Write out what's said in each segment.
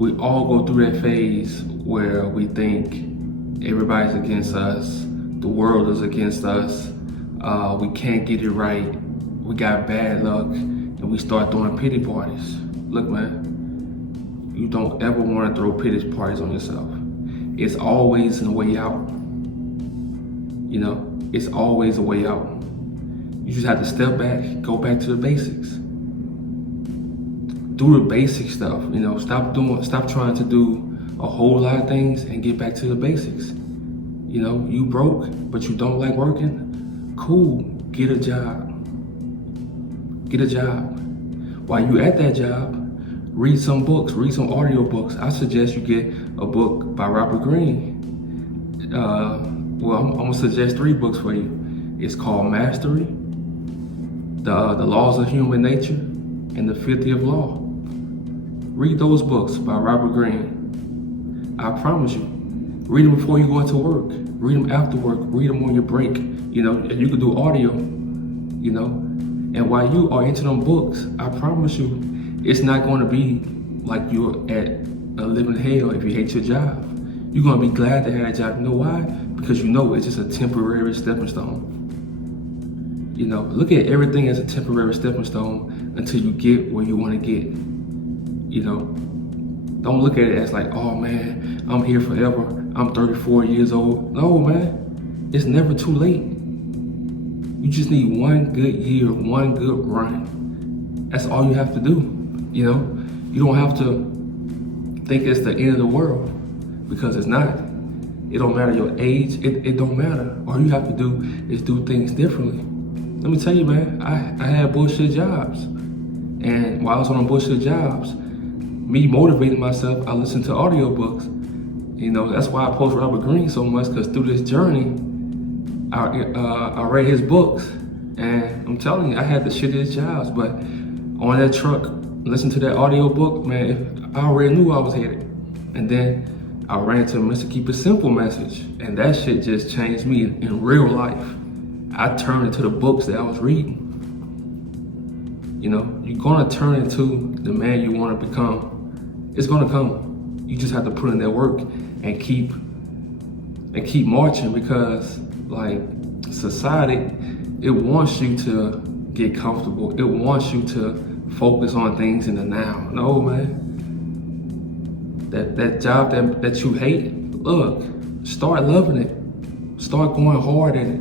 We all go through that phase where we think everybody's against us, the world is against us, we can't get it right, we got bad luck, and we start throwing pity parties. Look, man, you don't ever want to throw pity parties on yourself. It's always a way out. You know, it's always a way out. You just have to step back, go back to the basics. Do the basic stuff, you know, stop trying to do a whole lot of things and get back to the basics. You know, you broke, but you don't like working? Cool, get a job. Get a job. While you at that job, read some books, read some audio books. I suggest you get a book by Robert Greene. I'm gonna suggest 3 books for you. It's called Mastery, The Laws of Human Nature, and The 50th Law. Read those books by Robert Greene. I promise you. Read them before you go into work. Read them after work. Read them on your break. You know, you can do audio, you know. And while you are into them books, I promise you, it's not going to be like you're at a living hell if you hate your job. You're going to be glad to have that job. You know why? Because you know it's just a temporary stepping stone. You know, look at everything as a temporary stepping stone until you get where you want to get. You know, don't look at it as like, oh man, I'm here forever. I'm 34 years old. No, man, it's never too late. You just need one good year, one good run. That's all you have to do. You know, you don't have to think it's the end of the world, because it's not. It don't matter your age, it don't matter. All you have to do is do things differently. Let me tell you, man, I had bullshit jobs. And while I was on bullshit jobs, me motivating myself, I listened to audiobooks. You know, that's why I post Robert Greene so much, because through this journey, I read his books. And I'm telling you, I had the shittiest jobs, but on that truck, listen to that audiobook, man, I already knew I was headed. And then I ran into Mr. Keep It Simple message, and that shit just changed me in real life. I turned into the books that I was reading. You know, you're gonna turn into the man you wanna become. It's gonna come. You just have to put in that work and keep marching, because like society, it wants you to get comfortable. It wants you to focus on things in the now. No, man. That job that you hate, look, start loving it. Start going hard at it.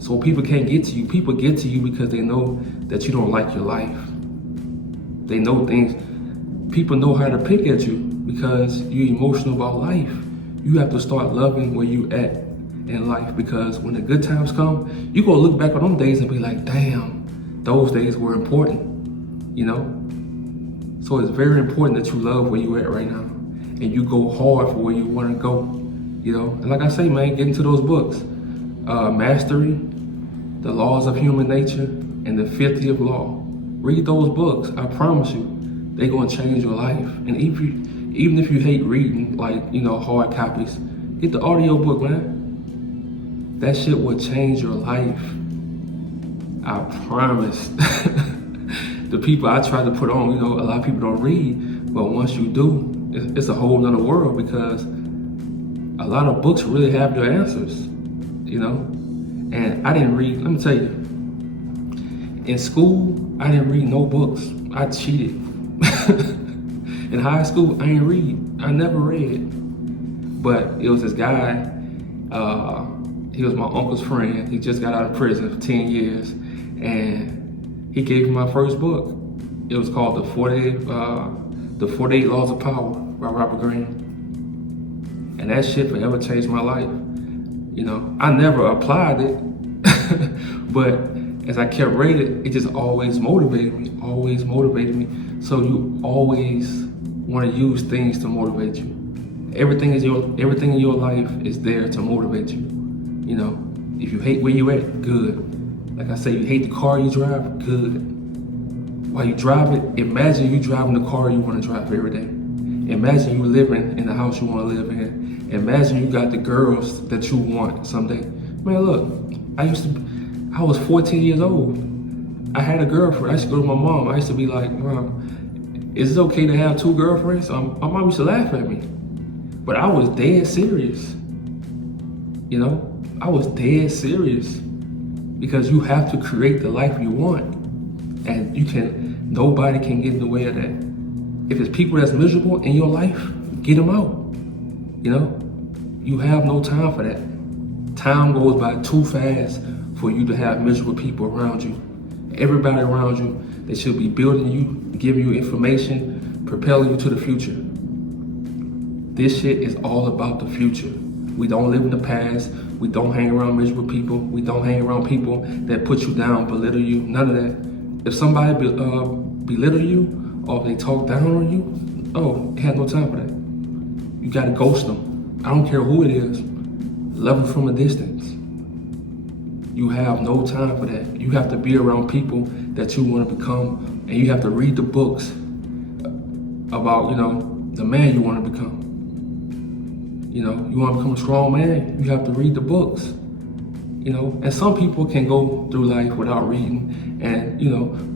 So people can't get to you. People get to you because they know that you don't like your life. They know things. People know how to pick at you because you're emotional about life. You have to start loving where you at in life, because when the good times come, you gonna look back on them days and be like, damn, those days were important, you know? So it's very important that you love where you at right now and you go hard for where you wanna go, you know? And like I say, man, get into those books. Mastery, The Laws of Human Nature, and The 50th Law. Read those books. I promise you, they're gonna change your life. And even if you hate reading, like, you know, hard copies, get the audio book, man. That shit will change your life. I promise. The people I try to put on, you know, a lot of people don't read, but once you do, it's a whole nother world, because a lot of books really have your answers, you know? And I didn't read, let me tell you, in school, I didn't read no books. I cheated. In high school, I didn't read. I never read. But it was this guy, he was my uncle's friend. He just got out of prison for 10 years. And he gave me my first book. It was called The 48 Laws of Power by Robert Greene. And that shit forever changed my life. You know, I never applied it, but as I kept reading, it just always motivated me, So you always want to use things to motivate you. Everything in your life is there to motivate you. You know, if you hate where you at, good. Like I say, you hate the car you drive, good. While you drive it, imagine you driving the car you want to drive every day. Imagine you living in the house you want to live in. Imagine you got the girls that you want someday. Man, look, I was 14 years old. I had a girlfriend. I used to go to my mom. I used to be like, Mom, Is it okay to have 2 girlfriends? My mom used to laugh at me, but I was dead serious. You know, I was dead serious because you have to create the life you want, and nobody can get in the way of that. If it's people that's miserable in your life, get them out. You know, you have no time for that. Time goes by too fast for you to have miserable people around you. Everybody around you, they should be building you, giving you information, propelling you to the future. This shit is all about the future. We don't live in the past. We don't hang around miserable people. We don't hang around people that put you down, belittle you, none of that. If somebody belittle you or if they talk down on you, oh, you have no time for that. You gotta ghost them. I don't care who it is. Love them from a distance. You have no time for that. You have to be around people that you want to become, and you have to read the books about, the man you want to become. You want to become a strong man, you have to read the books. And some people can go through life without reading, and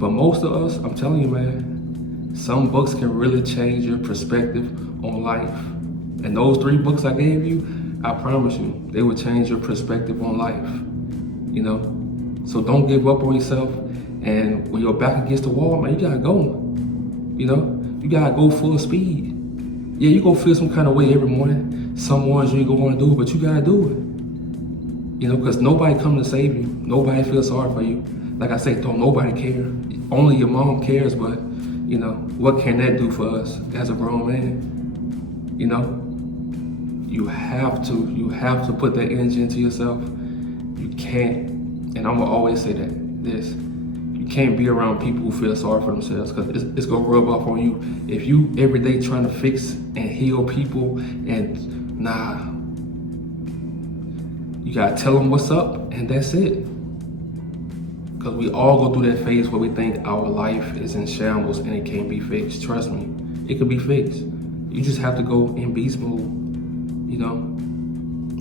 but most of us, I'm telling you, man, some books can really change your perspective on life. And those 3 books I gave you, I promise you, they will change your perspective on life. So don't give up on yourself. And when you're back against the wall, man, you gotta go. You gotta go full speed. Yeah, you gonna feel some kind of way every morning. Some mornings you ain't gonna want to do it, but you gotta do it. Because nobody come to save you. Nobody feels sorry for you. Like I say, don't nobody care. Only your mom cares, but what can that do for us as a grown man? You have to put that energy into yourself. You can't, and I'm gonna always say you can't be around people who feel sorry for themselves, because it's gonna rub off on you. If you every day trying to fix and heal people, and you gotta tell them what's up, and that's it. Because we all go through that phase where we think our life is in shambles and it can't be fixed. Trust me, it can be fixed. You just have to go in beast mode.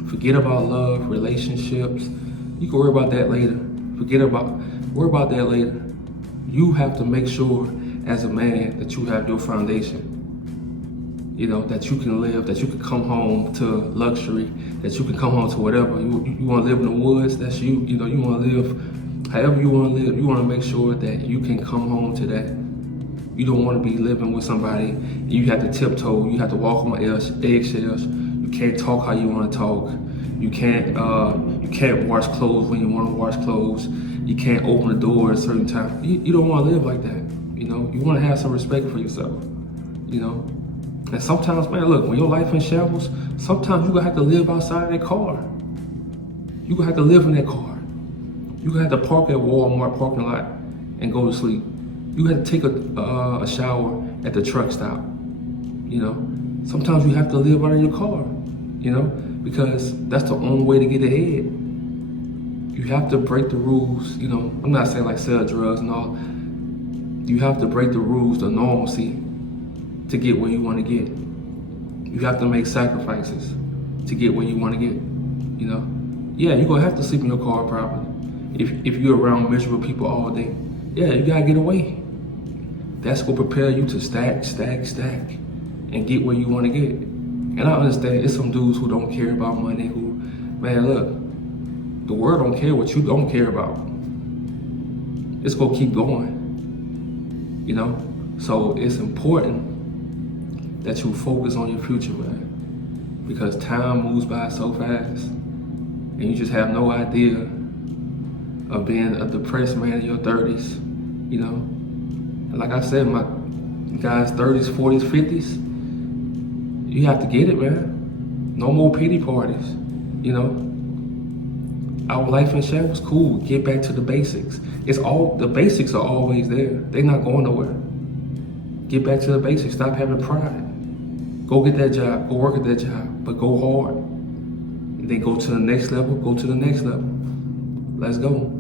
Forget about love, relationships. You can worry about that later. Worry about that later. You have to make sure as a man that you have your foundation. That you can live, that you can come home to luxury, that you can come home to whatever. You want to live in the woods, that's you. You want to live however you want to live. You want to make sure that you can come home to that. You don't want to be living with somebody and you have to tiptoe, you have to walk on eggshells. You can't talk how you want to talk. You can't wash clothes when you want to wash clothes. You can't open the door at a certain time. You don't want to live like that. You want to have some respect for yourself. And sometimes, man, look, when your life in shambles, sometimes you're gonna have to live outside of that car. You're gonna have to live in that car. You're gonna have to park at Walmart parking lot and go to sleep. You have to take a shower at the truck stop. Sometimes you have to live out of your car, because that's the only way to get ahead. You have to break the rules, I'm not saying like sell drugs and all. You have to break the rules, the normalcy, to get where you want to get. You have to make sacrifices to get where you want to get. Yeah, you're gonna have to sleep in your car probably. If you're around miserable people all day, yeah, you gotta get away. That's gonna prepare you to stack, and get where you want to get. And I understand it's some dudes who don't care about money, who, man, look, the world don't care what you don't care about. It's gonna keep going, So it's important that you focus on your future, man, because time moves by so fast, and you just have no idea of being a depressed man in your 30s, And like I said, my guys, 30s, 40s, 50s, you have to get it, man. No more pity parties, Our life in shambles, cool. Get back to the basics. The basics are always there. They're not going nowhere. Get back to the basics. Stop having pride. Go get that job. Go work at that job, but go hard. And then go to the next level. Go to the next level. Let's go.